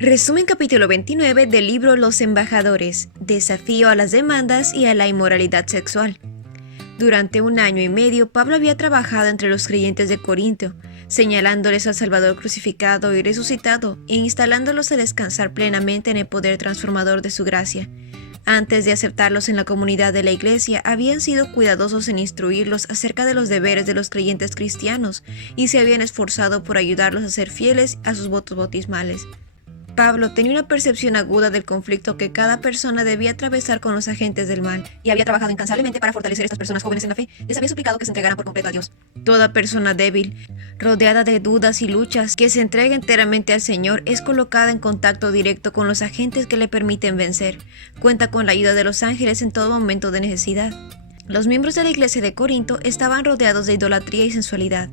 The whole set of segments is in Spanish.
Resumen capítulo 29 del libro Los Embajadores, Desafío a las demandas y a la inmoralidad sexual. Durante 1 año y medio, Pablo había trabajado entre los creyentes de Corinto, señalándoles al Salvador crucificado y resucitado e instalándolos a descansar plenamente en el poder transformador de su gracia. Antes de aceptarlos en la comunidad de la iglesia, habían sido cuidadosos en instruirlos acerca de los deberes de los creyentes cristianos y se habían esforzado por ayudarlos a ser fieles a sus votos bautismales. Pablo tenía una percepción aguda del conflicto que cada persona debía atravesar con los agentes del mal, y había trabajado incansablemente para fortalecer a estas personas jóvenes en la fe. Les había suplicado que se entregaran por completo a Dios. Toda persona débil, rodeada de dudas y luchas, que se entrega enteramente al Señor, es colocada en contacto directo con los agentes que le permiten vencer. Cuenta con la ayuda de los ángeles en todo momento de necesidad. Los miembros de la iglesia de Corinto estaban rodeados de idolatría y sensualidad.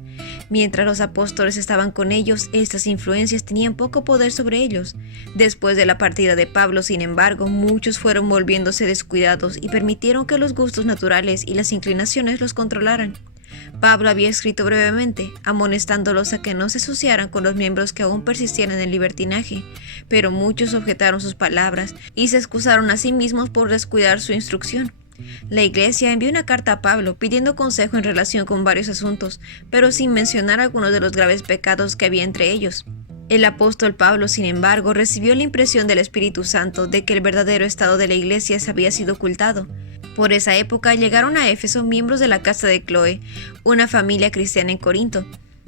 Mientras los apóstoles estaban con ellos, estas influencias tenían poco poder sobre ellos. Después de la partida de Pablo, sin embargo, muchos fueron volviéndose descuidados y permitieron que los gustos naturales y las inclinaciones los controlaran. Pablo había escrito brevemente, amonestándolos a que no se asociaran con los miembros que aún persistían en el libertinaje, pero muchos objetaron sus palabras y se excusaron a sí mismos por descuidar su instrucción. La iglesia envió una carta a Pablo pidiendo consejo en relación con varios asuntos, pero sin mencionar algunos de los graves pecados que había entre ellos. El apóstol Pablo, sin embargo, recibió la impresión del Espíritu Santo de que el verdadero estado de la iglesia se había sido ocultado. Por esa época llegaron a Éfeso miembros de la casa de Cloé, una familia cristiana en Corinto.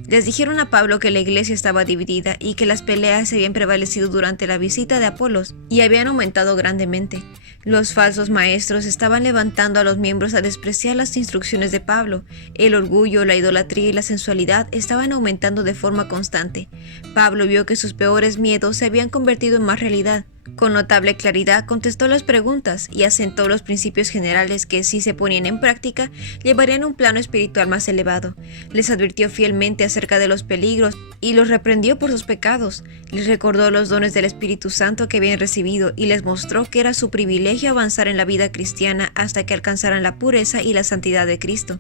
Les dijeron a Pablo que la iglesia estaba dividida y que las peleas habían prevalecido durante la visita de Apolos y habían aumentado grandemente. Los falsos maestros estaban levantando a los miembros a despreciar las instrucciones de Pablo. El orgullo, la idolatría y la sensualidad estaban aumentando de forma constante. Pablo vio que sus peores miedos se habían convertido en más realidad. Con notable claridad contestó las preguntas y asentó los principios generales que, si se ponían en práctica, llevarían a un plano espiritual más elevado. Les advirtió fielmente acerca de los peligros y los reprendió por sus pecados. Les recordó los dones del Espíritu Santo que habían recibido y les mostró que era su privilegio avanzar en la vida cristiana hasta que alcanzaran la pureza y la santidad de Cristo.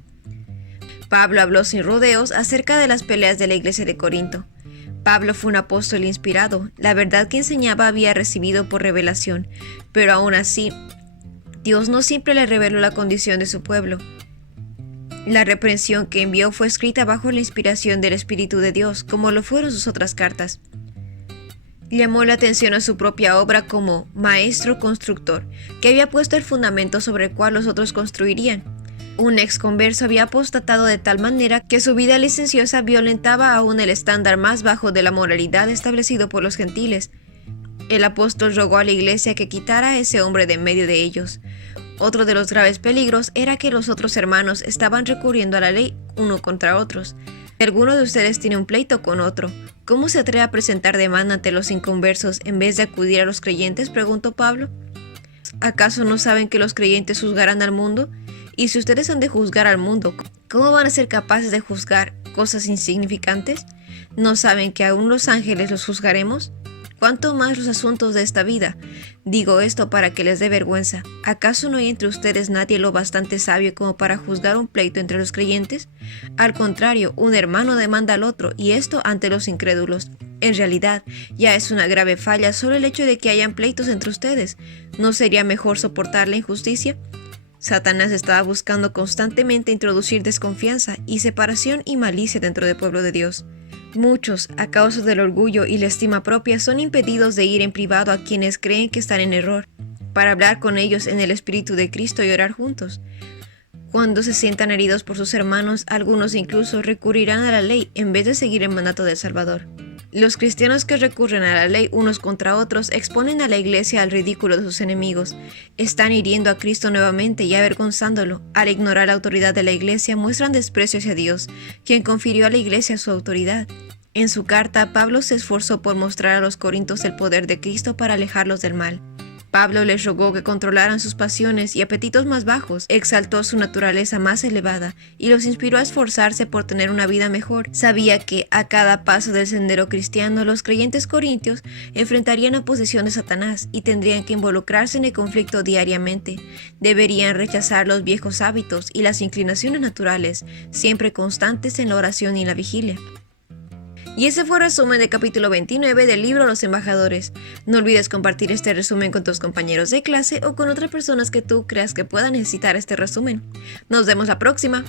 Pablo habló sin rodeos acerca de las peleas de la iglesia de Corinto. Pablo fue un apóstol inspirado. La verdad que enseñaba había recibido por revelación, pero aún así, Dios no siempre le reveló la condición de su pueblo. La reprensión que envió fue escrita bajo la inspiración del Espíritu de Dios, como lo fueron sus otras cartas. Llamó la atención a su propia obra como maestro constructor, que había puesto el fundamento sobre el cual los otros construirían. Un exconverso había apostatado de tal manera que su vida licenciosa violentaba aún el estándar más bajo de la moralidad establecido por los gentiles. El apóstol rogó a la iglesia que quitara a ese hombre de en medio de ellos. Otro de los graves peligros era que los otros hermanos estaban recurriendo a la ley uno contra otros. Si alguno de ustedes tiene un pleito con otro, ¿cómo se atreve a presentar demanda ante los inconversos en vez de acudir a los creyentes?, preguntó Pablo. ¿Acaso no saben que los creyentes juzgarán al mundo? Y si ustedes han de juzgar al mundo, ¿cómo van a ser capaces de juzgar cosas insignificantes? ¿No saben que aún los ángeles los juzgaremos? ¿Cuánto más los asuntos de esta vida? Digo esto para que les dé vergüenza. ¿Acaso no hay entre ustedes nadie lo bastante sabio como para juzgar un pleito entre los creyentes? Al contrario, un hermano demanda al otro, y esto ante los incrédulos. En realidad, ya es una grave falla solo el hecho de que hayan pleitos entre ustedes. ¿No sería mejor soportar la injusticia? Satanás estaba buscando constantemente introducir desconfianza y separación y malicia dentro del pueblo de Dios. Muchos, a causa del orgullo y la estima propia, son impedidos de ir en privado a quienes creen que están en error, para hablar con ellos en el Espíritu de Cristo y orar juntos. Cuando se sientan heridos por sus hermanos, algunos incluso recurrirán a la ley en vez de seguir el mandato del Salvador. Los cristianos que recurren a la ley unos contra otros exponen a la iglesia al ridículo de sus enemigos. Están hiriendo a Cristo nuevamente y avergonzándolo. Al ignorar la autoridad de la iglesia, muestran desprecio hacia Dios, quien confirió a la iglesia su autoridad. En su carta, Pablo se esforzó por mostrar a los corintios el poder de Cristo para alejarlos del mal. Pablo les rogó que controlaran sus pasiones y apetitos más bajos, exaltó su naturaleza más elevada y los inspiró a esforzarse por tener una vida mejor. Sabía que, a cada paso del sendero cristiano, los creyentes corintios enfrentarían oposición de Satanás y tendrían que involucrarse en el conflicto diariamente. Deberían rechazar los viejos hábitos y las inclinaciones naturales, siempre constantes en la oración y la vigilia. Y ese fue el resumen del capítulo 29 del libro Los Embajadores. No olvides compartir este resumen con tus compañeros de clase o con otras personas que tú creas que puedan necesitar este resumen. Nos vemos la próxima.